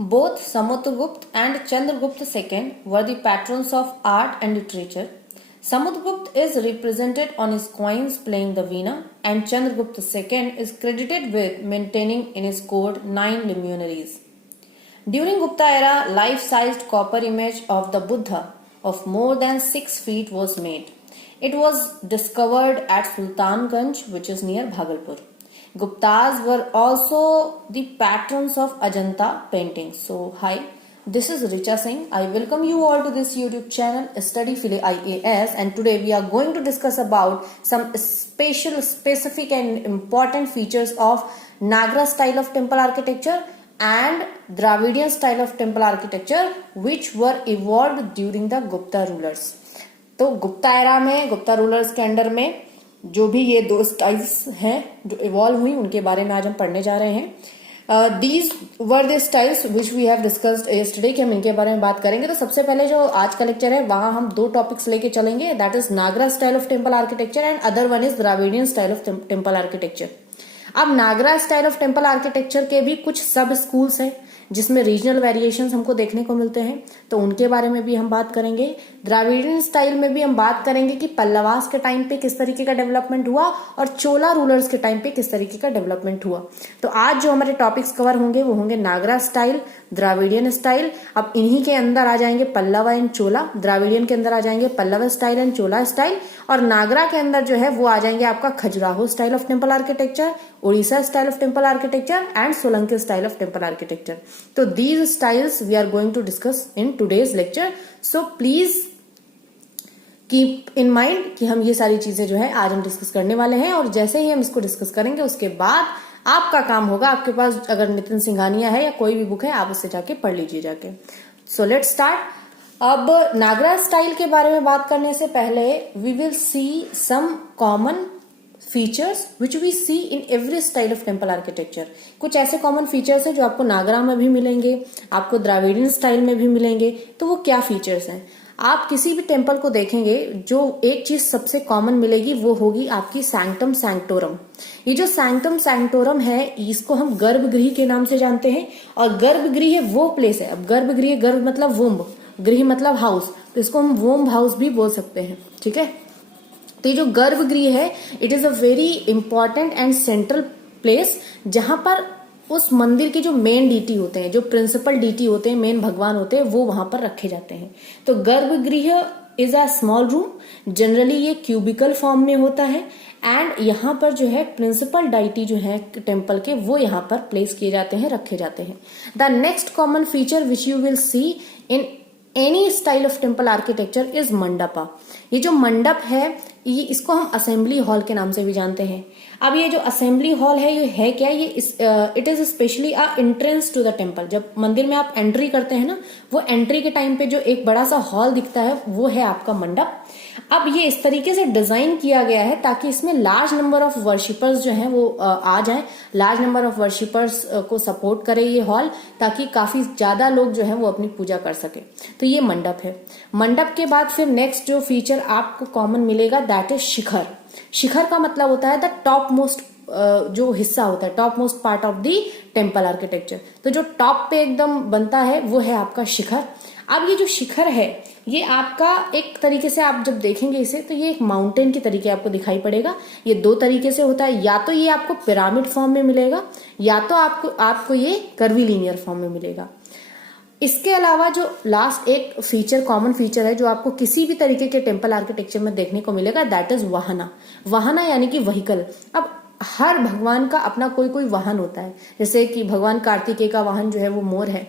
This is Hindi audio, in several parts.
Both Samudragupta and Chandragupta II were the patrons of art and literature. Samudragupta is represented on his coins playing the veena, and Chandragupta II is credited with maintaining in his court 9 luminaries. During Gupta era, life-sized copper image of the Buddha of more than 6 feet was made. It was discovered at Sultanganj, which is near Bhagalpur. Guptas were also the patrons of Ajanta painting. So, hi, this is Richa Singh. I welcome you all to this YouTube channel, Study Phile IAS, and today we are going to discuss about some specific and important features of Nagra style of temple architecture and Dravidian style of temple architecture which were evolved during the Gupta rulers. तो गुप्ता एरा में, गुप्ता रूलर्स के अंडर में जो भी ये दो स्टाइल्स हैं जो इवॉल्व हुई उनके बारे में आज हम पढ़ने जा रहे हैं. These are the styles which we have discussed yesterday कि हम इनके बारे में बात करेंगे. तो सबसे पहले जो आज का लेक्चर है वहां हम दो टॉपिक्स लेके चलेंगे, that is Nagara style of temple architecture and other one is Dravidian style of temple architecture. अब Nagara style of temple architecture के भी कुछ सब स्कूल्स हैं जिसमें रीजनल वेरिएशंस हमको देखने को मिलते हैं, तो उनके बारे में भी हम बात करेंगे. द्राविडियन स्टाइल में भी हम बात करेंगे कि पल्लवास के टाइम पे किस तरीके का डेवलपमेंट हुआ और चोला रूलर्स के टाइम पे किस तरीके का डेवलपमेंट हुआ. तो आज जो हमारे टॉपिक्स कवर होंगे वो होंगे नागरा स्टाइल, द्राविडियन स्टाइल. अब इन्हीं के अंदर आ जाएंगे पल्लवा एंड चोला. द्राविडियन के अंदर आ जाएंगे Pallava style and Chola style, और नागरा के अंदर जो है वो आ जाएंगे आपका Khajuraho style of temple architecture, Orissa style of temple architecture and Solanki style of temple architecture. तो these styles we are going to discuss in today's lecture. So please keep in mind कि हम ये सारी चीजें जो है आज हम डिस्कस करने वाले हैं, और जैसे ही हम इसको डिस्कस करेंगे उसके बाद आपका काम होगा, आपके पास अगर नितिन सिंघानिया है या कोई भी बुक है आप उससे जाके पढ़ लीजिए जाके. So let's start. अब नागरा स्टाइल के बारे में बात करने से पहले we will see some common features which we see in every style of temple architecture. कुछ ऐसे कॉमन फीचर्स हैं जो आपको नागरा में भी मिलेंगे, आपको द्राविडियन स्टाइल में भी मिलेंगे. तो वो क्या फीचर्स हैं? आप किसी भी टेम्पल को देखेंगे जो एक चीज सबसे कॉमन मिलेगी वो होगी आपकी सैंक्टम सैंक्टोरम. ये जो सैंक्टम सैंक्टोरम है इसको हम गर्भगृह के नाम से जानते हैं, और गर्भगृह वो प्लेस है. अब गर्भगृह, गर्भ मतलब वोम्ब, गृह मतलब हाउस, तो इसको हम वोम्ब हाउस भी बोल सकते हैं. ठीक है. तो ये जो गर्भगृह है it is a very important and central place जहां पर उस मंदिर के जो मेन डीटी होते हैं, जो प्रिंसिपल डीटी होते हैं, मेन भगवान होते हैं, वो वहां पर रखे जाते हैं. तो गर्भगृह is a small room, generally ये क्यूबिकल फॉर्म में होता है, एंड यहाँ पर जो है प्रिंसिपल डाइटी जो है टेम्पल के वो यहाँ पर प्लेस किए जाते हैं, रखे जाते हैं. The next common feature which you will see in any style of temple architecture is mandapa. ये जो मंडप है ये इसको हम असेंबली हॉल के नाम से भी जानते हैं. अब ये जो असेंबली हॉल है ये है क्या? ये it is specially a entrance to the temple. जब मंदिर में आप एंट्री करते हैं ना, वो एंट्री के टाइम पे जो एक बड़ा सा हॉल दिखता है वो है आपका मंडप. अब ये इस तरीके से डिजाइन किया गया है ताकि इसमें लार्ज नंबर ऑफ वर्शिपर्स जो हैं वो आ जाएं, लार्ज नंबर ऑफ वर्शिपर्स को सपोर्ट करे ये हॉल, ताकि काफी ज्यादा लोग जो है वो अपनी पूजा कर सके. तो ये मंडप है. मंडप के बाद फिर नेक्स्ट जो फीचर आपको कॉमन मिलेगा दैट इज शिखर. शिखर का मतलब होता है द टॉप मोस्ट जो हिस्सा होता है, top most part of the temple architecture. तो जो टॉप पे एकदम बनता है वो है आपका शिखर. अब ये जो शिखर है ये आपका एक तरीके से आप जब देखेंगे इसे तो ये एक माउंटेन की तरीके आपको दिखाई पड़ेगा. ये दो तरीके से होता है, या तो ये आपको पिरामिड फॉर्म में मिलेगा या तो आपको ये कर्वीलिनियर फॉर्म में मिलेगा. इसके अलावा जो लास्ट एक फीचर, कॉमन फीचर है जो आपको किसी भी तरीके के टेम्पल आर्किटेक्चर में देखने को मिलेगा दैट इज वाहना. वाहना यानी कि व्हीकल. अब हर भगवान का अपना कोई कोई वाहन होता है. जैसे कि भगवान कार्तिकेय का वाहन जो है वो मोर है,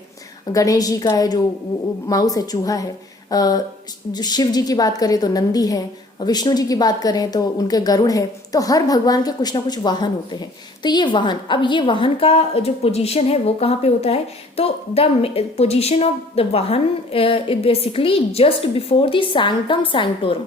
गणेश जी का है जो माउस है, चूहा है, जो शिव जी की बात करें तो नंदी है, विष्णु जी की बात करें तो उनके गरुड़ है. तो हर भगवान के कुछ ना कुछ वाहन होते हैं. तो ये वाहन, अब ये वाहन का जो पोजीशन है वो कहाँ पे होता है? तो द पोजीशन ऑफ द वाहन basically just before the sanctum sanctorum.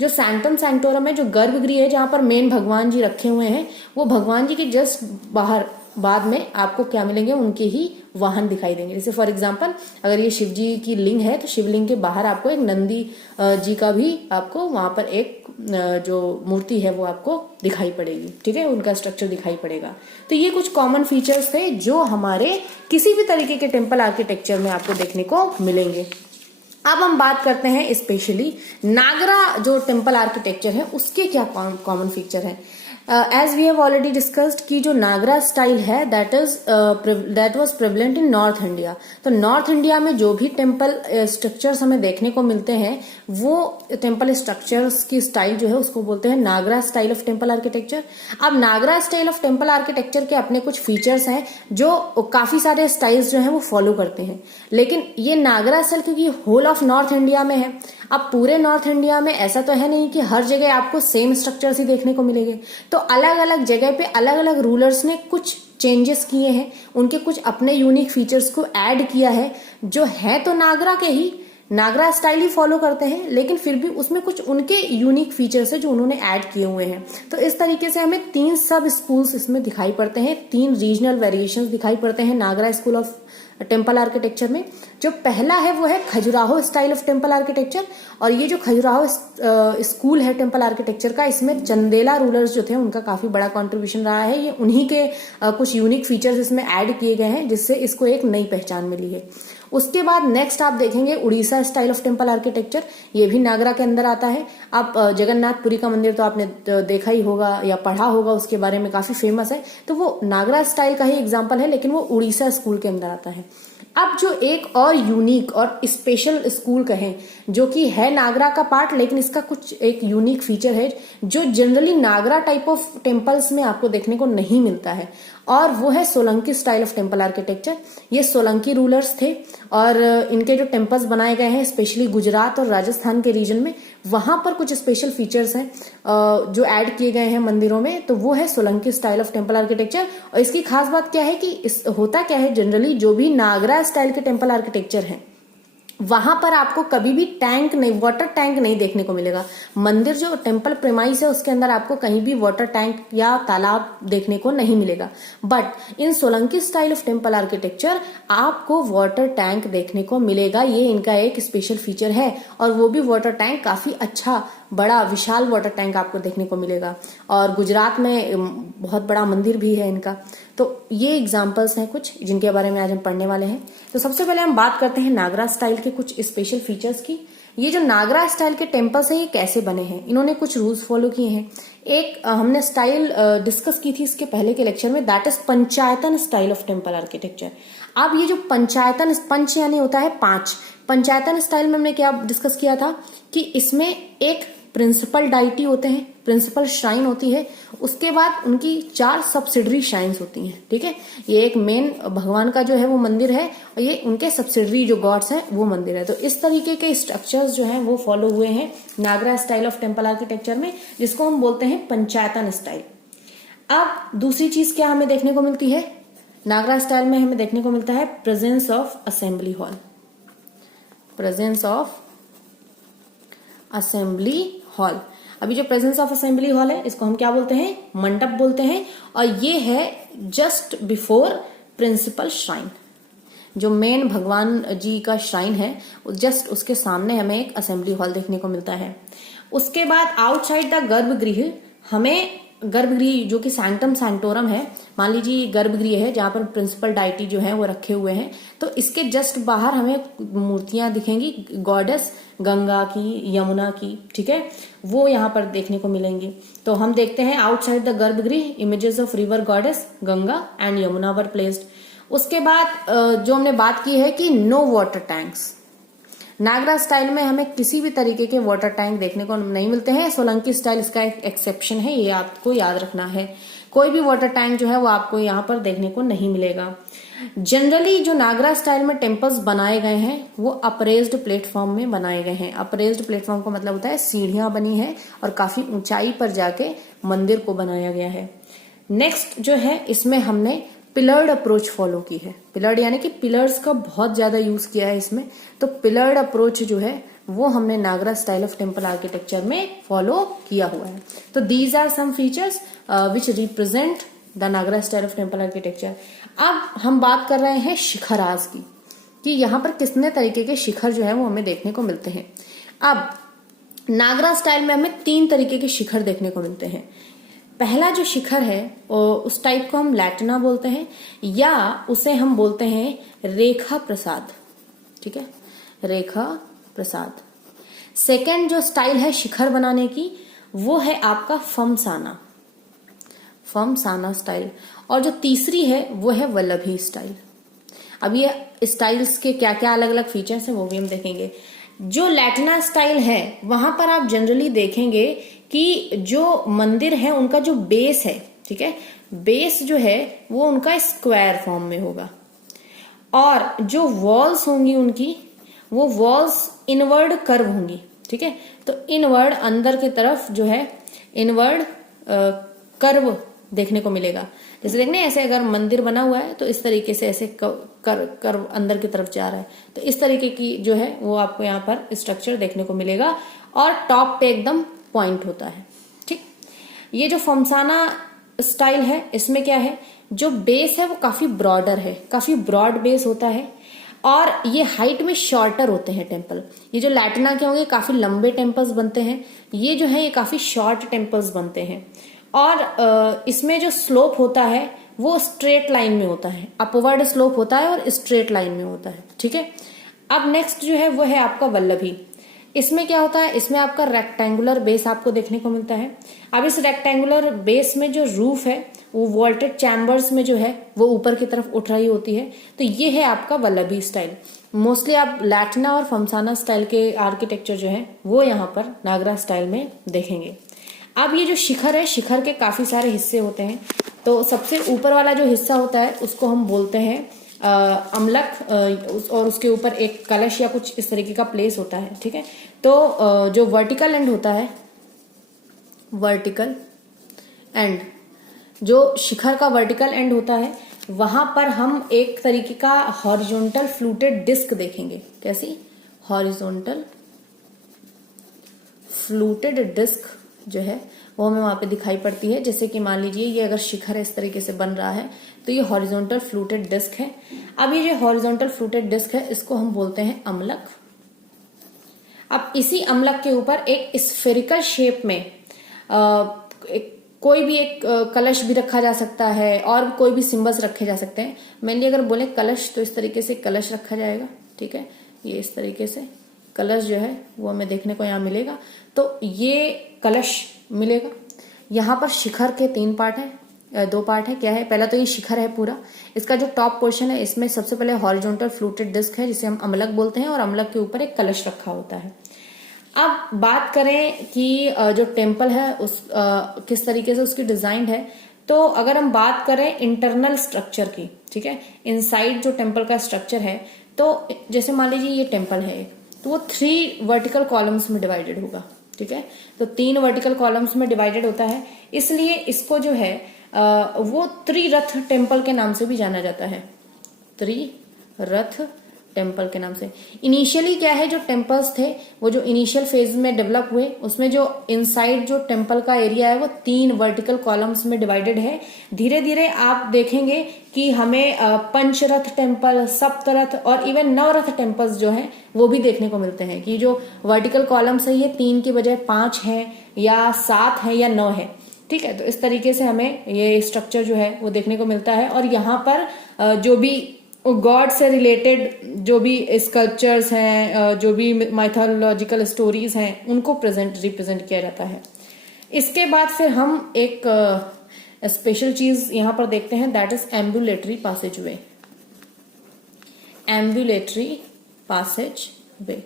जो सैंक्टम सैंक्टोरम है, जो गर्भगृह है जहां पर मेन भगवान जी रखे हुए हैं, वो भगवान जी के जस्ट बाहर बाद में आपको क्या मिलेंगे, उनके ही वाहन दिखाई देंगे। जैसे फॉर एग्जांपल अगर ये शिव जी की लिंग है तो शिवलिंग के बाहर आपको एक नंदी जी का भी आपको वहां पर एक जो मूर्ति है वो आपको दिखाई पड़ेगी, ठीक है, उनका स्ट्रक्चर दिखाई पड़ेगा। तो ये कुछ कॉमन फीचर्स थे जो हमारे किसी भी तरीके के टेम्पल आर्किटेक्चर में आपको देखने को मिलेंगे। अब हम बात करते हैं स्पेशली नागरा जो टेम्पल आर्किटेक्चर है उसके क्या कॉमन फीचर है। As we have already discussed कि जो नागरा स्टाइल है that was prevalent in north India. तो नॉर्थ इंडिया में जो भी टेम्पल स्ट्रक्चर्स हमें देखने को मिलते हैं वो टेम्पल स्ट्रक्चर्स की स्टाइल जो है उसको बोलते हैं नागरा स्टाइल ऑफ टेम्पल आर्किटेक्चर। अब Nagara style of temple architecture के अपने कुछ फीचर्स हैं जो काफी सारे स्टाइल्स जो हैं वो फॉलो करते हैं, लेकिन ये नागरा स्टाइल क्योंकि होल ऑफ नॉर्थ इंडिया में है। अब पूरे नॉर्थ इंडिया में ऐसा तो है नहीं कि हर जगह आपको सेम स्ट्रक्चर्स ही देखने को मिलेंगे, तो अलग अलग जगह पे अलग अलग रूलर्स ने कुछ चेंजेस किए हैं, उनके कुछ अपने यूनिक फीचर्स को ऐड किया है, जो है तो नागरा के ही नागरा स्टाइल ही फॉलो करते हैं, लेकिन फिर भी उसमें कुछ उनके यूनिक फीचर्स है जो उन्होंने ऐड किए हुए हैं। तो इस तरीके से हमें 3 सब स्कूल्स इसमें दिखाई पड़ते हैं, 3 रीजनल वेरिएशंस दिखाई पड़ते हैं नागरा स्कूल ऑफ टेम्पल आर्किटेक्चर में। जो पहला है वो है Khajuraho style of temple architecture, और ये जो खजुराहो स्कूल है टेम्पल आर्किटेक्चर का, इसमें चंदेला रूलर्स जो थे उनका काफी बड़ा कंट्रीब्यूशन रहा है। ये उन्हीं के कुछ यूनिक फीचर्स इसमें ऐड किए गए हैं जिससे इसको एक नई पहचान मिली है। उसके बाद नेक्स्ट आप देखेंगे Orissa style of temple architecture, ये भी नागरा के अंदर आता है। आप जगन्नाथपुरी का मंदिर तो आपने देखा ही होगा या पढ़ा होगा, उसके बारे में काफी फेमस है, तो वो नागरा स्टाइल का ही एग्जाम्पल है, लेकिन वो उड़ीसा स्कूल के अंदर आता है। अब जो एक और यूनिक और स्पेशल स्कूल कहें जो कि है नागरा का पार्ट, लेकिन इसका कुछ एक यूनिक फीचर है जो generally Nagara type of temples में आपको देखने को नहीं मिलता है, और वो है Solanki style of temple architecture. ये सोलंकी रूलर्स थे और इनके जो टेम्पल्स बनाए गए हैं स्पेशली गुजरात और राजस्थान के रीजन में, वहां पर कुछ स्पेशल फीचर्स हैं जो ऐड किए गए हैं मंदिरों में, तो वो है Solanki style of temple architecture. और इसकी खास बात क्या है कि होता क्या है, जनरली जो भी नागरा स्टाइल के टेम्पल आर्किटेक्चर हैं वहां पर आपको कभी भी टैंक नहीं, वाटर टैंक नहीं देखने को मिलेगा। मंदिर जो टेम्पल प्रेमाइस है उसके अंदर आपको कहीं भी वाटर टैंक या तालाब देखने को नहीं मिलेगा, but in Solanki style of temple architecture आपको वाटर टैंक देखने को मिलेगा। ये इनका एक स्पेशल फीचर है, और वो भी वाटर टैंक काफी अच्छा बड़ा विशाल वाटर टैंक आपको देखने को मिलेगा। और गुजरात में बहुत बड़ा मंदिर भी है इनका। तो ये एग्जांपल्स हैं कुछ जिनके बारे में आज हम पढ़ने वाले हैं। तो सबसे पहले हम बात करते हैं नागरा स्टाइल के कुछ स्पेशल फीचर्स की। ये जो नागरा स्टाइल के टेम्पल्स हैं ये कैसे बने हैं, इन्होंने कुछ रूल्स फॉलो किए हैं। एक हमने स्टाइल डिस्कस की थी इसके पहले के लेक्चर में, that is panchayatana style of temple architecture. अब ये जो पंचायतन, पंच यानी होता है 5, पंचायतन स्टाइल में हमने क्या डिस्कस किया था कि इसमें एक प्रिंसिपल डाइटी होते हैं, प्रिंसिपल श्राइन होती है, उसके बाद उनकी 4 सब्सिडरी श्राइन्स होती हैं, ठीक है। ये एक मेन भगवान का जो है वो मंदिर है, और ये उनके सब्सिडरी जो गॉड्स हैं वो मंदिर है। तो इस तरीके के स्ट्रक्चर्स जो हैं वो फॉलो हुए हैं नागरा स्टाइल ऑफ टेम्पल आर्किटेक्चर में, जिसको हम बोलते हैं पंचायतन स्टाइल। अब दूसरी चीज क्या हमें देखने को मिलती है नागरा स्टाइल में, हमें देखने को मिलता है presence of assembly hall. Presence of assembly hall, अभी जो प्रेजेंस ऑफ असेंबली हॉल है इसको हम क्या बोलते हैं, मंडप बोलते हैं, और ये है जस्ट बिफोर प्रिंसिपल श्राइन। जो मेन भगवान जी का श्राइन है जस्ट उसके सामने हमें एक असेंबली हॉल देखने को मिलता है। उसके बाद आउटसाइड द गर्भगृह, हमें गर्भगृह जो कि सैंक्टम सैंक्टोरम है, मान लीजिए गर्भगृह है जहां पर प्रिंसिपल डाइटी जो है वो रखे हुए हैं, तो इसके जस्ट बाहर हमें मूर्तियां दिखेंगी गॉडेस गंगा की, यमुना की, ठीक है, वो यहाँ पर देखने को मिलेंगी। तो हम देखते हैं आउटसाइड द गर्भगृह images of river goddess Ganga and Yamuna were placed. उसके बाद जो हमने बात की है कि नो वाटर टैंक्स, नागरा स्टाइल में हमें किसी भी तरीके के वाटर टैंक देखने को नहीं मिलते हैं। सोलंकी स्टाइल इसका एक एक्सेप्शन है, ये आपको याद रखना है। कोई भी वाटर टैंक जो है वो आपको यहाँ पर देखने को नहीं मिलेगा। जनरली जो नागरा स्टाइल में टेम्पल्स बनाए गए हैं वो अप्रेज्ड प्लेटफॉर्म में बनाए गए हैं। अप्रेज्ड प्लेटफॉर्म का मतलब होता है सीढ़ियां बनी है और काफी ऊंचाई पर जाके मंदिर को बनाया गया है। नेक्स्ट जो है इसमें हमने पिलर्ड अप्रोच फॉलो की है। पिलर्ड यानी कि पिलर्स का बहुत ज्यादा यूज किया है इसमें, तो पिलर्ड अप्रोच जो है वो हमने Nagara style of temple architecture में फॉलो किया हुआ है। तो these are some features which represent the Nagara style of temple architecture. अब हम बात कर रहे हैं शिखराज की, कि यहाँ पर कितने तरीके के शिखर जो है वो हमें देखने को मिलते हैं। अब नागरा स्टाइल में हमें 3 तरीके के शिखर देखने को मिलते हैं। पहला जो शिखर है उस टाइप को हम लैटिना बोलते हैं, या उसे हम बोलते हैं रेखा प्रसाद। ठीक है, रेखा प्रसाद। सेकंड जो स्टाइल है शिखर बनाने की वो है आपका फमसाना, फमसाना स्टाइल। और जो तीसरी है वो है वल्लभी स्टाइल। अब ये स्टाइल्स के क्या क्या अलग अलग फीचर्स हैं वो भी हम देखेंगे। जो लैटिना स्टाइल है वहां पर आप जनरली देखेंगे कि जो मंदिर है उनका जो बेस है, ठीक है, बेस जो है वो उनका स्क्वायर फॉर्म में होगा, और जो वॉल्स होंगी उनकी वो वॉल्स इनवर्ड कर्व होंगी। ठीक है, तो इनवर्ड अंदर की तरफ जो है इनवर्ड कर्व देखने को मिलेगा। जैसे देखने ऐसे अगर मंदिर बना हुआ है तो इस तरीके से ऐसे कर्व अंदर की तरफ जा रहा है, तो इस तरीके की जो है वो आपको यहाँ पर स्ट्रक्चर देखने को मिलेगा, और टॉप पे एकदम पॉइंट होता है। ठीक, ये जो फमसाना स्टाइल है इसमें क्या है, जो बेस है वो काफी ब्रॉडर है, काफी ब्रॉड बेस होता है, और ये हाइट में शॉर्टर होते हैं टेम्पल। ये जो लैटिना के होंगे काफी लंबे टेम्पल्स बनते हैं, ये जो है ये काफी शॉर्ट टेम्पल्स बनते हैं, और इसमें जो स्लोप होता है वो स्ट्रेट लाइन में होता है, अपवर्ड स्लोप होता है और स्ट्रेट लाइन में होता है। ठीक है, अब नेक्स्ट जो है वो है आपका वल्लभी। इसमें क्या होता है, इसमें आपका रेक्टेंगुलर बेस आपको देखने को मिलता है। अब इस रेक्टेंगुलर बेस में जो रूफ है वो वॉल्टेड चैम्बर्स में जो है वो ऊपर की तरफ उठ रही होती है, तो ये है आपका वल्लभी स्टाइल। मोस्टली आप लैटिना और फमसाना स्टाइल के आर्किटेक्चर जो है वो यहाँ पर नागरा स्टाइल में देखेंगे। अब ये जो शिखर है, शिखर के काफी सारे हिस्से होते हैं, तो सबसे ऊपर वाला जो हिस्सा होता है उसको हम बोलते हैं अमलक, और उसके ऊपर एक कलश या कुछ इस तरीके का प्लेस होता है। ठीक है, तो जो वर्टिकल एंड होता है, वर्टिकल एंड, जो शिखर का वर्टिकल एंड होता है वहां पर हम एक तरीके का हॉरिजॉन्टल फ्लूटेड डिस्क देखेंगे। कैसी? हॉरिजॉन्टल फ्लूटेड डिस्क जो है वो हमें वहां पे दिखाई पड़ती है। जैसे कि मान लीजिए ये अगर शिखर इस तरीके से बन रहा है तो ये हॉरिजॉन्टल फ्लूटेड डिस्क है। अब ये जो हॉरिजॉन्टल फ्लूटेड डिस्क है इसको हम बोलते हैं अमलक। अब इसी अमलक के ऊपर एक स्फेरिकल शेप में कोई भी एक कलश भी रखा जा सकता है, और कोई भी सिंबल्स रखे जा सकते हैं। मेनली अगर बोले कलश तो इस तरीके से कलश रखा जाएगा। ठीक है, ये इस तरीके से कलश जो है वो हमें देखने को यहाँ मिलेगा, तो ये कलश मिलेगा। यहाँ पर शिखर के 3 पार्ट है, 2 पार्ट है। क्या है? पहला तो ये शिखर है पूरा, इसका जो टॉप पोर्शन है इसमें सबसे पहले हॉरिजॉन्टल फ्लूटेड डिस्क है जिसे हम अमलक बोलते हैं, और अमलक के ऊपर एक कलश रखा होता है। अब बात करें कि जो टेम्पल है उस किस तरीके से उसकी डिजाइन है, तो अगर हम बात करें इंटरनल स्ट्रक्चर की, ठीक है, इनसाइड जो टेम्पल का स्ट्रक्चर है, तो जैसे मान लीजिए ये टेम्पल है तो वो 3 वर्टिकल कॉलम्स में डिवाइडेड होगा। ठीक है, तो 3 वर्टिकल कॉलम्स में डिवाइडेड होता है, इसलिए इसको जो है वो त्रिरथ टेम्पल के नाम से भी जाना जाता है। त्रिरथ टेम्पल के नाम से। इनिशियली क्या है, जो टेम्पल्स थे वो जो इनिशियल फेज में डेवलप हुए उसमें जो इनसाइड जो टेम्पल का एरिया है वो 3 वर्टिकल कॉलम्स में डिवाइडेड है। धीरे धीरे आप देखेंगे कि हमें पंचरथ टेम्पल, सप्तरथ और इवन नवरथ टेम्पल्स जो हैं वो भी देखने को मिलते हैं, कि जो वर्टिकल कॉलम्स है ये 3 की बजाय 5 हैं या 7 है या 9 है। ठीक है, तो इस तरीके से हमें ये स्ट्रक्चर जो है वो देखने को मिलता है। और यहाँ पर जो भी गॉड से रिलेटेड जो भी स्कल्पचर्स हैं, जो भी माइथोलॉजिकल स्टोरीज हैं, उनको रिप्रेजेंट किया जाता है। इसके बाद फिर हम एक स्पेशल चीज यहाँ पर देखते हैं, that is ambulatory passage way. Ambulatory passage वे,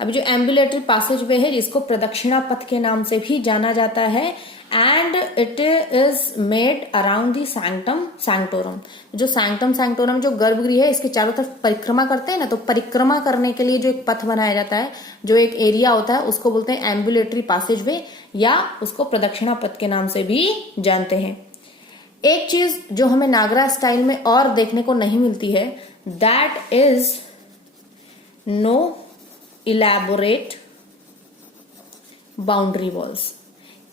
अभी जो एम्बुलेटरी पैसेज वे है जिसको प्रदक्षिणा पथ के नाम से भी जाना जाता है, and it is made around the sanctum sanctorum. जो सैंक्टम सैंक्टोरम जो गर्भगृह है इसके चारों तरफ परिक्रमा करते हैं ना, तो परिक्रमा करने के लिए जो एक पथ बनाया जाता है, जो एक एरिया होता है, उसको बोलते हैं एम्बुलेटरी पैसेज वे, या उसको प्रदक्षिणा पथ के नाम से भी जानते हैं। एक चीज जो हमें नागरा स्टाइल में और देखने को नहीं मिलती है, that is no elaborate boundary walls.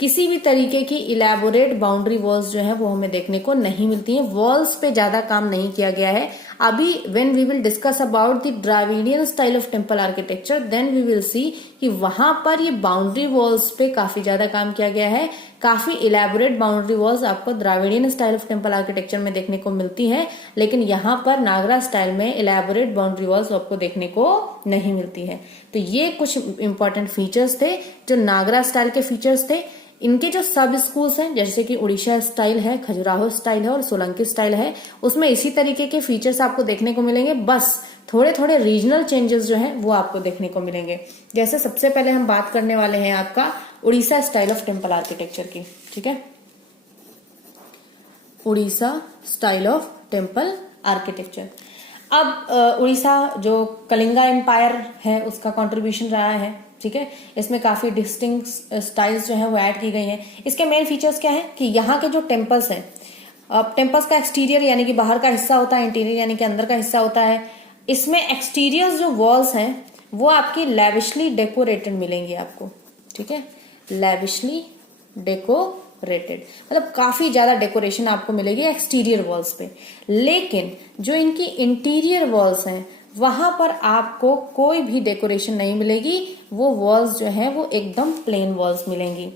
किसी भी तरीके की इलेबोरेट बाउंड्री वॉल्स जो है वो हमें देखने को नहीं मिलती हैं। वॉल्स पे ज्यादा काम नहीं किया गया है। अभी when we will discuss about the Dravidian style of temple architecture, then we will see कि वहां पर ये बाउंड्री वॉल्स पे काफी ज्यादा काम किया गया है। काफी इलेबोरेट बाउंड्री वॉल्स आपको Dravidian style of temple architecture में देखने को मिलती है, लेकिन यहाँ पर नागरा स्टाइल में इलेबोरेट बाउंड्री वॉल्स आपको देखने को नहीं मिलती है। तो ये कुछ इंपॉर्टेंट फीचर्स थे जो नागरा स्टाइल के फीचर्स थे। इनके जो सब स्कूल्स हैं, जैसे कि उड़ीसा स्टाइल है, खजुराहो स्टाइल है और सोलंकी स्टाइल है, उसमें इसी तरीके के फीचर्स आपको देखने को मिलेंगे। बस थोड़े थोड़े रीजनल चेंजेस जो हैं वो आपको देखने को मिलेंगे। जैसे सबसे पहले हम बात करने वाले हैं आपका Orissa style of temple architecture की। ठीक है, Orissa style of temple architecture. अब उड़ीसा जो कलिंगा एम्पायर है उसका कंट्रीब्यूशन रहा है। ठीक है, इसमें काफी डिस्टिंक्ट स्टाइल्स जो है वो ऐड की गई हैं। इसके मेन फीचर्स क्या है कि यहाँ के जो टेम्पल्स हैं, टेम्पल्स का एक्सटीरियर यानी कि बाहर का हिस्सा होता है, इंटीरियर यानी कि अंदर का हिस्सा होता है। इसमें एक्सटीरियर जो वॉल्स हैं वो आपकी लैविशली डेकोरेटेड मिलेंगी आपको। ठीक है, लैविशली डेकोरेटेड मतलब काफी ज्यादा डेकोरेशन आपको मिलेगी एक्सटीरियर वॉल्स पे। लेकिन जो इनकी इंटीरियर वॉल्स हैं वहां पर आपको कोई भी डेकोरेशन नहीं मिलेगी। वो वॉल्स जो है वो एकदम प्लेन वॉल्स मिलेंगी।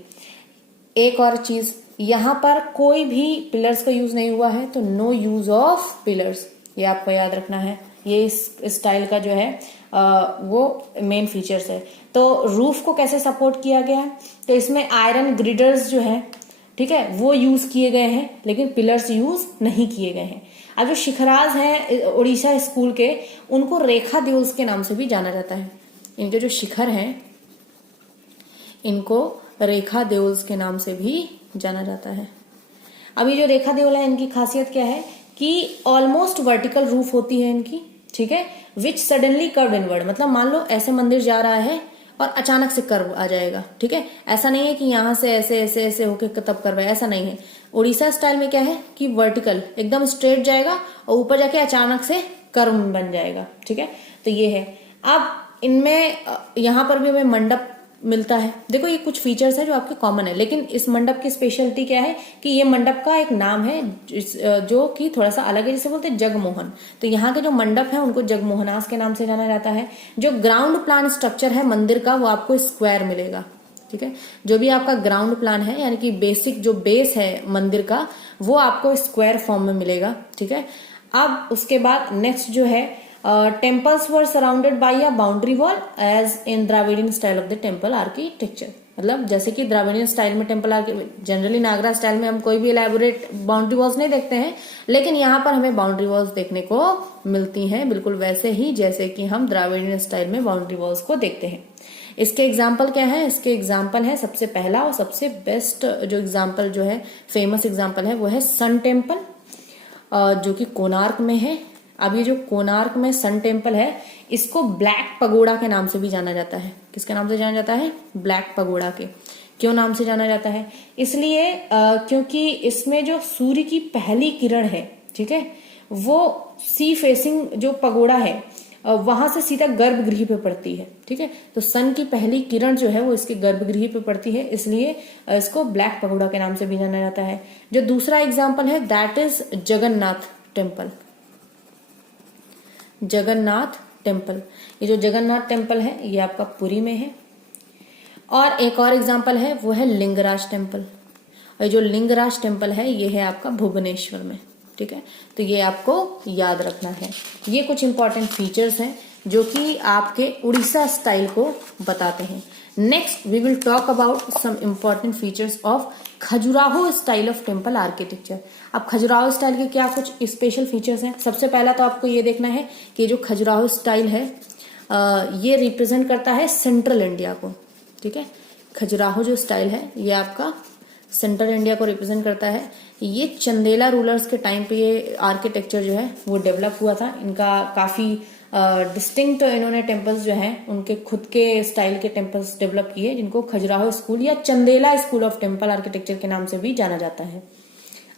एक और चीज, यहाँ पर कोई भी पिलर्स का यूज नहीं हुआ है, तो नो यूज ऑफ पिलर्स, ये आपको याद रखना है। ये इस स्टाइल का जो है वो मेन फीचर्स है। तो रूफ को कैसे सपोर्ट किया गया है, तो इसमें आयरन ग्रिडर्स जो है, ठीक है, वो यूज किए गए हैं, लेकिन पिलर्स यूज नहीं किए गए हैं। अब जो शिखराज हैं उड़ीसा स्कूल के, उनको रेखा देउल्स के नाम से भी जाना जाता है। इनके जो शिखर हैं इनको रेखा देउल्स के नाम से भी जाना जाता है। अभी जो रेखा देउल है इनकी खासियत क्या है कि ऑलमोस्ट वर्टिकल रूफ होती है इनकी। ठीक है, विच सडनली कर्व इनवर्ड, मतलब मान लो ऐसे मंदिर जा रहा है और अचानक से कर्व आ जाएगा। ठीक है, ऐसा नहीं है कि यहां से ऐसे ऐसे ऐसे होके तब कर्व है, ऐसा नहीं है। उड़ीसा स्टाइल में क्या है कि वर्टिकल एकदम स्ट्रेट जाएगा और ऊपर जाके अचानक से कर्व बन जाएगा। ठीक है, तो ये है। अब इनमें यहां पर भी हमें मंडप मिलता है। देखो ये कुछ फीचर्स है जो आपके कॉमन है, लेकिन इस मंडप की स्पेशलिटी क्या है कि ये मंडप का एक नाम है जो कि थोड़ा सा अलग है, जिसे बोलते हैं जगमोहन। तो यहाँ के जो मंडप है उनको जगमोहनास के नाम से जाना जाता है। जो ग्राउंड प्लान स्ट्रक्चर है मंदिर का वो आपको स्क्वायर मिलेगा। ठीक है, जो भी आपका ग्राउंड प्लान है यानी कि बेसिक जो बेस है मंदिर का वो आपको स्क्वायर फॉर्म में मिलेगा। ठीक है, अब उसके बाद नेक्स्ट जो है temples were surrounded by a boundary wall as in Dravidian style of the temple architecture. मतलब जैसे कि द्राविडियन स्टाइल में टेम्पल जनरली नागरा स्टाइल में हम कोई भी इलेबोरेट बाउंड्री वॉल्स नहीं देखते हैं, लेकिन यहाँ पर हमें बाउंड्री वॉल्स देखने को मिलती हैं बिल्कुल वैसे ही जैसे कि हम द्राविडियन स्टाइल में बाउंड्री वॉल्स को देखते हैं। इसके एग्जाम्पल क्या है, इसके एग्जाम्पल है सबसे पहला और सबसे बेस्ट जो एग्जाम्पल जो है फेमस एग्जाम्पल है वो है सन टेम्पल, जो कि कोणार्क में है। अब ये जो कोणार्क में सन टेम्पल है इसको ब्लैक पगोड़ा के नाम से भी जाना जाता है। किसके नाम से जाना जाता है? ब्लैक पगोड़ा के। क्यों नाम से जाना जाता है? इसलिए क्योंकि इसमें जो सूर्य की पहली किरण है, ठीक है, वो सी फेसिंग जो पगोड़ा है वहां से सीधा गर्भगृह पे पड़ती है। ठीक है, तो सन की पहली किरण जो है वो इसके गर्भगृह पे पड़ती है, इसलिए इसको ब्लैक पगोड़ा के नाम से भी जाना जाता है। जो दूसरा एग्जाम्पल है that is Jagannath temple. Jagannath temple, ये जो जगन्नाथ टेम्पल है ये आपका पुरी में है। और एक और एग्जाम्पल है वो है लिंगराज टेम्पल, और जो लिंगराज टेम्पल है ये है आपका भुवनेश्वर में। ठीक है, तो ये आपको याद रखना है। ये कुछ इंपॉर्टेंट फीचर्स हैं जो कि आपके उड़ीसा स्टाइल को बताते हैं। Next we will talk about some important features of Khajuraho style of temple architecture. अब खजुराहो स्टाइल के क्या कुछ स्पेशल फीचर्स हैं? सबसे पहला तो आपको ये देखना है कि जो खजुराहो स्टाइल है ये रिप्रेजेंट करता है सेंट्रल इंडिया को। ठीक है, खजुराहो जो स्टाइल है ये आपका सेंट्रल इंडिया को रिप्रेजेंट करता है। ये चंदेला रूलर्स के टाइम पे ये आर्किटेक्चर जो है वो डेवलप हुआ था। इनका काफी डिस्टिंक्ट इन्होंने टेम्पल्स जो हैं उनके खुद के स्टाइल के टेम्पल्स डेवलप किए, जिनको खजुराहो स्कूल या Chandela school of temple architecture के नाम से भी जाना जाता है।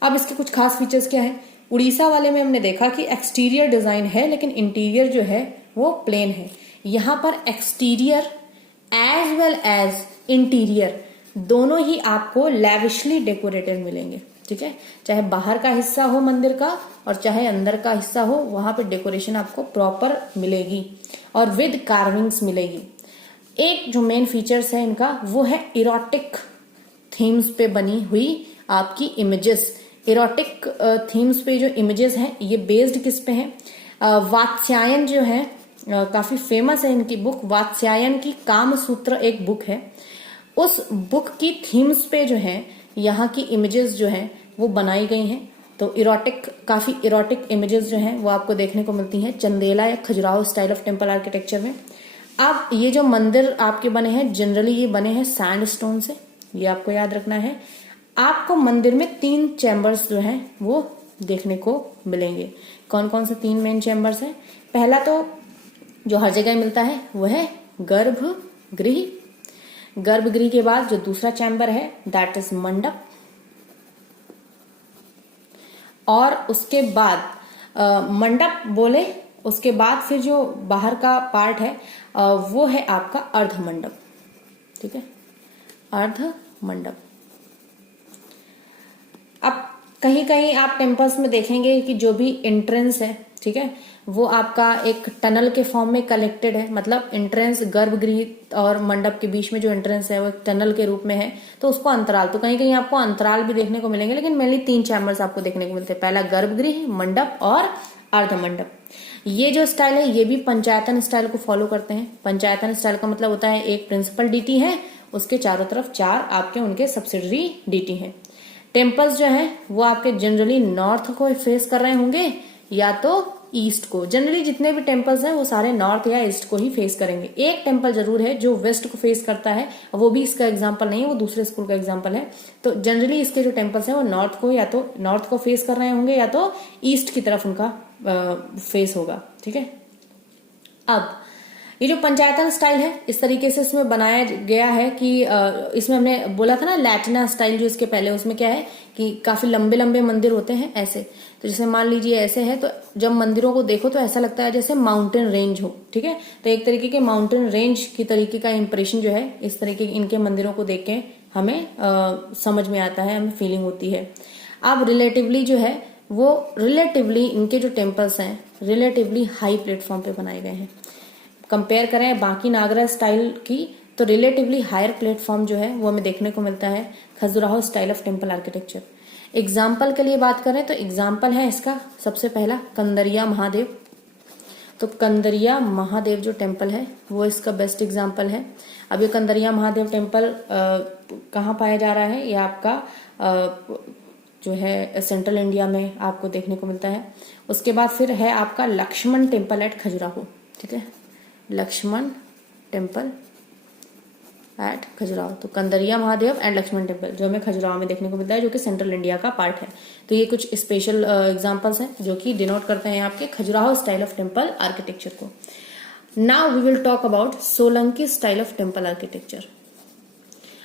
अब इसके कुछ खास फीचर्स क्या है? उड़ीसा वाले में हमने देखा कि एक्सटीरियर डिजाइन है लेकिन इंटीरियर जो है वो प्लेन है। यहाँ पर exterior as well as interior दोनों ही आपको लैविशली डेकोरेटेड मिलेंगे, ठीक है। चाहे बाहर का हिस्सा हो मंदिर का और चाहे अंदर का हिस्सा हो, वहां पे डेकोरेशन आपको प्रॉपर मिलेगी और विद कार्विंग्स मिलेगी। एक जो मेन फीचर्स है इनका वो है इरोटिक थीम्स पे बनी हुई आपकी इमेजेस। इरोटिक थीम्स पे जो इमेजेस हैं ये बेस्ड किस पे हैं? वात्स्यायन जो है, काफी फेमस है इनकी बुक, वात्स्यायन की काम सूत्र एक बुक है। उस बुक की थीम्स पे जो है यहाँ की इमेजेस जो है वो बनाई गई हैं। तो इरोटिक, काफी इरोटिक इमेजेस जो हैं वो आपको देखने को मिलती हैं चंदेला या Khajuraho style of temple architecture में। अब ये जो मंदिर आपके बने हैं जनरली ये बने हैं सैंडस्टोन से, ये आपको याद रखना है। आपको मंदिर में 3 चैम्बर्स जो हैं वो देखने को मिलेंगे। कौन कौन से 3 मेन चैम्बर्स हैं? पहला तो जो हर जगह मिलता है वो है गर्भगृह। गर्भगृह के बाद जो दूसरा चैम्बर है दैट इज मंडप, और उसके बाद मंडप बोले उसके बाद फिर जो बाहर का पार्ट है वो है आपका अर्ध मंडप, ठीक है, अर्ध मंडप। अब कहीं कहीं आप टेम्पल्स में देखेंगे कि जो भी एंट्रेंस है, ठीक है, वो आपका एक टनल के फॉर्म में कलेक्टेड है। मतलब एंट्रेंस गर्भगृह और मंडप के बीच में जो एंट्रेंस है वो एक टनल के रूप में है, तो उसको अंतराल, तो कहीं कहीं आपको अंतराल भी देखने को मिलेंगे, लेकिन मेनली 3 चैम्बर्स आपको देखने को मिलते हैं। पहला गर्भगृह, मंडप और अर्ध मंडप। ये जो स्टाइल है ये भी पंचायतन स्टाइल को फॉलो करते हैं। पंचायतन स्टाइल का मतलब होता है एक प्रिंसिपल डीटी है, उसके चारों तरफ 4 आपके उनके सब्सिडरी डीटी हैं। टेम्पल्स जो है वो आपके जनरली नॉर्थ को फेस कर रहे होंगे या तो ईस्ट को। जनरली जितने भी टेम्पल्स हैं वो सारे नॉर्थ या ईस्ट को ही फेस करेंगे। एक टेम्पल जरूर है जो वेस्ट को फेस करता है, वो भी इसका एग्जांपल नहीं है, वो दूसरे स्कूल का एग्जांपल है। तो जनरली इसके जो टेम्पल्स हैं वो नॉर्थ को या तो नॉर्थ को फेस कर रहे होंगे या तो ईस्ट की तरफ उनका फेस होगा, ठीक है। अब ये जो पंचायतन स्टाइल है इस तरीके से इसमें बनाया गया है कि इसमें हमने बोला था ना लैटिना स्टाइल जो इसके पहले, उसमें क्या है कि काफी लंबे लंबे मंदिर होते हैं ऐसे। तो जैसे मान लीजिए ऐसे है, तो जब मंदिरों को देखो तो ऐसा लगता है जैसे माउंटेन रेंज हो, ठीक है। तो एक तरीके के माउंटेन रेंज की तरीके का इंप्रेशन जो है इस तरीके इनके मंदिरों को देख के हमें समझ में आता है, हमें फीलिंग होती है। अब रिलेटिवली जो है वो रिलेटिवली इनके जो टेम्पल्स हैं रिलेटिवली हाई प्लेटफॉर्म पे बनाए गए हैं। कंपेयर करें बाकी नागरा स्टाइल की तो रिलेटिवली हायर प्लेटफॉर्म जो है वो हमें देखने को मिलता है Khajuraho style of temple architecture. Example के लिए बात करें तो एग्जाम्पल है इसका सबसे पहला कंदरिया महादेव। तो कंदरिया महादेव जो टेम्पल है वो इसका बेस्ट एग्जाम्पल है। अब ये कंदरिया महादेव टेम्पल कहाँ पाया जा रहा है? ये आपका जो है सेंट्रल इंडिया में आपको देखने को मिलता है। उसके बाद फिर है आपका लक्ष्मण टेम्पल एट खजुराहो, ठीक है, लक्ष्मण टेम्पल एट खजुराहो। तो कंदरिया महादेव एंड लक्ष्मण टेम्पल जो हमें खजुराहो में देखने को मिलता है, जो कि सेंट्रल इंडिया का पार्ट है। तो ये कुछ स्पेशल एग्जांपल्स हैं जो कि डिनोट करते हैं आपके Khajuraho style of temple architecture को। Now we will talk about Solanki style of temple architecture.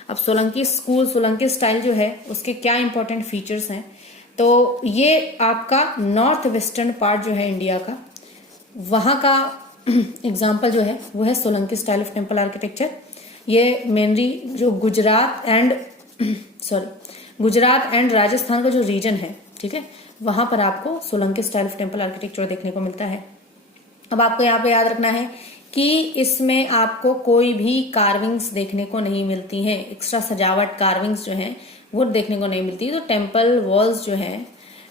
अब सोलंकी स्कूल, सोलंकी स्टाइल जो है उसके क्या इंपॉर्टेंट फीचर्स हैं? तो ये आपका नॉर्थ वेस्टर्न पार्ट जो है इंडिया का, वहां का एग्जाम्पल जो है वो है Solanki style of temple architecture. ये मेनली जो गुजरात एंड राजस्थान का जो रीजन है, ठीक है, वहां पर आपको Solanki style of temple architecture देखने को मिलता है। अब आपको यहाँ पे याद रखना है कि इसमें आपको कोई भी कार्विंग्स देखने को नहीं मिलती है, एक्स्ट्रा सजावट कार्विंग्स जो है वो देखने को नहीं मिलती। तो टेम्पल वॉल्स जो है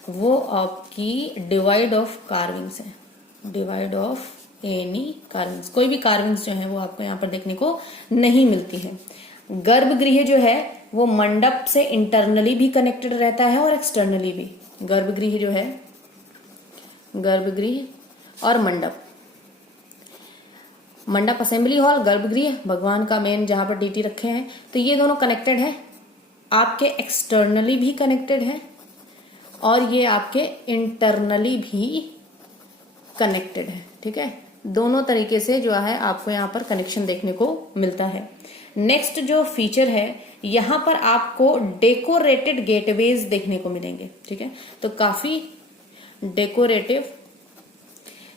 वो आपकी डिवाइड ऑफ कार्विंग्स है, डिवाइड ऑफ एनी कार्विंग्स, कोई भी कार्विंग्स जो है वो आपको यहाँ पर देखने को नहीं मिलती है। गर्भगृह जो है वो मंडप से इंटरनली भी कनेक्टेड रहता है और एक्सटर्नली भी। गर्भगृह जो है, गर्भगृह और मंडप, मंडप असेंबली हॉल, गर्भगृह भगवान का मेन जहां पर डीटी रखे हैं, तो ये दोनों कनेक्टेड है, आपके एक्सटर्नली भी कनेक्टेड है और ये आपके इंटरनली भी कनेक्टेड है, ठीक है। दोनों तरीके से जो है आपको यहाँ पर कनेक्शन देखने को मिलता है। नेक्स्ट जो फीचर है यहाँ पर आपको डेकोरेटेड गेटवेज देखने को मिलेंगे, ठीक है। तो काफी डेकोरेटिव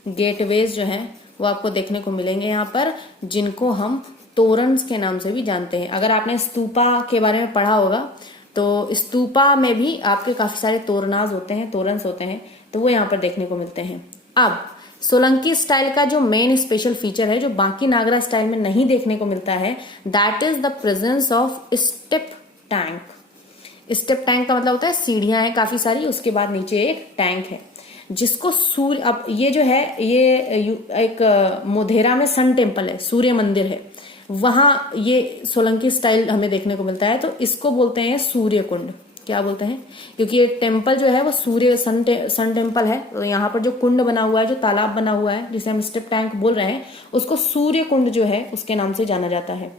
गेटवेज जो हैं वो आपको देखने को मिलेंगे यहाँ पर, जिनको हम तोरन्स के नाम से भी जानते हैं। अगर आपने स्तूपा के बारे में पढ़ा होगा तो स्तूपा में भी आपके काफी सारे तोरनाज होते हैं, तोरन्स होते हैं, तो वो यहाँ पर देखने को मिलते हैं। अब सोलंकी स्टाइल का जो मेन स्पेशल फीचर है जो बाकी नागरा स्टाइल में नहीं देखने को मिलता है, that is the presence of step tank. Step tank का मतलब होता है सीढ़ियां हैं काफी सारी, उसके बाद नीचे एक टैंक है जिसको सूर्य, अब ये जो है ये एक मोधेरा में सन टेम्पल है, सूर्य मंदिर है, वहां ये सोलंकी स्टाइल हमें देखने को मिलता है। तो इसको बोलते हैं सूर्य कुंड। क्या बोलते हैं? क्योंकि ये टेम्पल जो है वो सूर्य सन टेम्पल है, तो यहाँ पर जो कुंड बना हुआ है, जो तालाब बना हुआ है जिसे हम स्टेप टैंक बोल रहे हैं, उसको सूर्य कुंड जो है उसके नाम से जाना जाता है।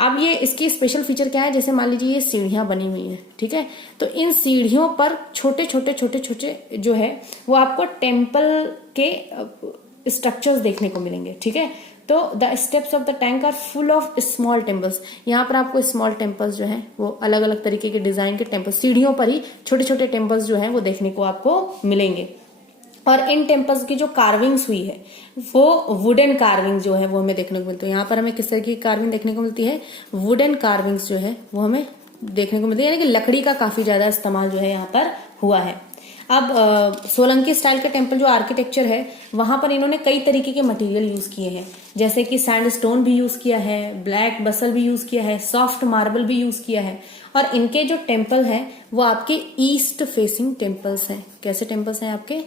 अब ये इसकी स्पेशल फीचर क्या है, जैसे मान लीजिए ये सीढ़ियां बनी हुई है, ठीक है, तो इन सीढ़ियों पर छोटे छोटे जो है वो आपको टेम्पल के स्ट्रक्चर्स देखने को मिलेंगे, ठीक है। तो the steps of the tank are full of small temples. यहाँ पर आपको स्मॉल टेम्पल्स जो है वो अलग अलग तरीके के डिजाइन के टेम्पल्स, सीढ़ियों पर ही छोटे छोटे टेम्पल्स जो है वो देखने को आपको मिलेंगे। और इन टेम्पल्स की जो कार्विंग्स हुई है वो वुडन कार्विंग जो है वो हमें देखने को मिलती है। यहाँ पर हमें किस तरह की कार्विंग देखने को मिलती है? वुडन कार्विंग्स जो है वो हमें देखने को मिलती है, यानी कि लकड़ी का काफी ज्यादा इस्तेमाल जो है यहाँ पर हुआ है। अब सोलंकी स्टाइल के टेम्पल जो आर्किटेक्चर है वहां पर इन्होंने कई तरीके के मटेरियल यूज किए हैं, जैसे कि सैंडस्टोन भी यूज किया है, ब्लैक बसल भी यूज किया है, सॉफ्ट मार्बल भी यूज किया है। और इनके जो टेम्पल हैं वो आपके ईस्ट फेसिंग टेम्पल्स हैं। कैसे टेम्पल्स हैं? आपके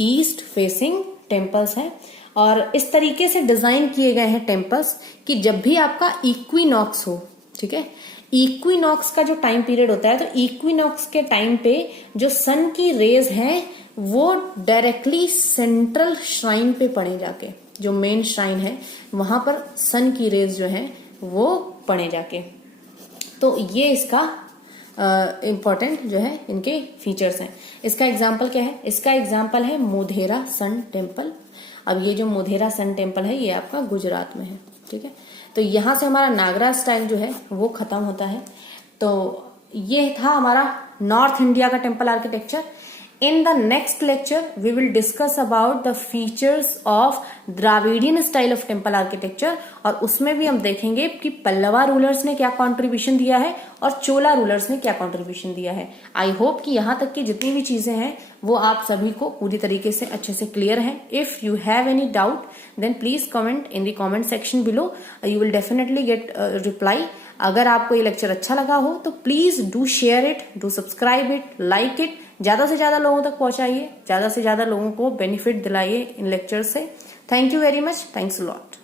ईस्ट फेसिंग टेम्पल्स हैं। और इस तरीके से डिजाइन किए गए हैं टेम्पल्स कि जब भी आपका इक्विनॉक्स हो, ठीक है, इक्विनॉक्स का जो टाइम पीरियड होता है, तो इक्विनॉक्स के टाइम पे जो सन की रेज हैं वो डायरेक्टली सेंट्रल श्राइन पे पड़े, जाके जो मेन श्राइन है वहां पर सन की रेज जो है वो पड़े जाके। तो ये इसका इम्पोर्टेंट जो है इनके फीचर्स हैं। इसका एग्जाम्पल क्या है? इसका एग्जाम्पल है मोधेरा सन टेम्पल। अब ये जो मोधेरा सन टेम्पल है ये आपका गुजरात में है, ठीक है। तो यहां से हमारा नागरा स्टाइल जो है वो खत्म होता है। तो ये था हमारा नॉर्थ इंडिया का temple architecture. In the next lecture we will discuss about the features of Dravidian style of temple architecture, और उसमें भी हम देखेंगे कि पल्लवा रूलर्स ने क्या कंट्रीब्यूशन दिया है और चोला रूलर्स ने क्या कंट्रीब्यूशन दिया है। आई होप कि यहाँ तक की जितनी भी चीजें हैं वो आप सभी को पूरी तरीके से अच्छे से क्लियर है। If you have any doubt then please comment in the comment section below, you will definitely get reply. अगर आपको ये लेक्चर अच्छा लगा हो तो please do share it, do subscribe it, like it, ज्यादा से ज्यादा लोगों तक पहुंचाइए, ज्यादा से ज्यादा लोगों को बेनिफिट दिलाइए इन लेक्चर से। Thank you very much, thanks a lot.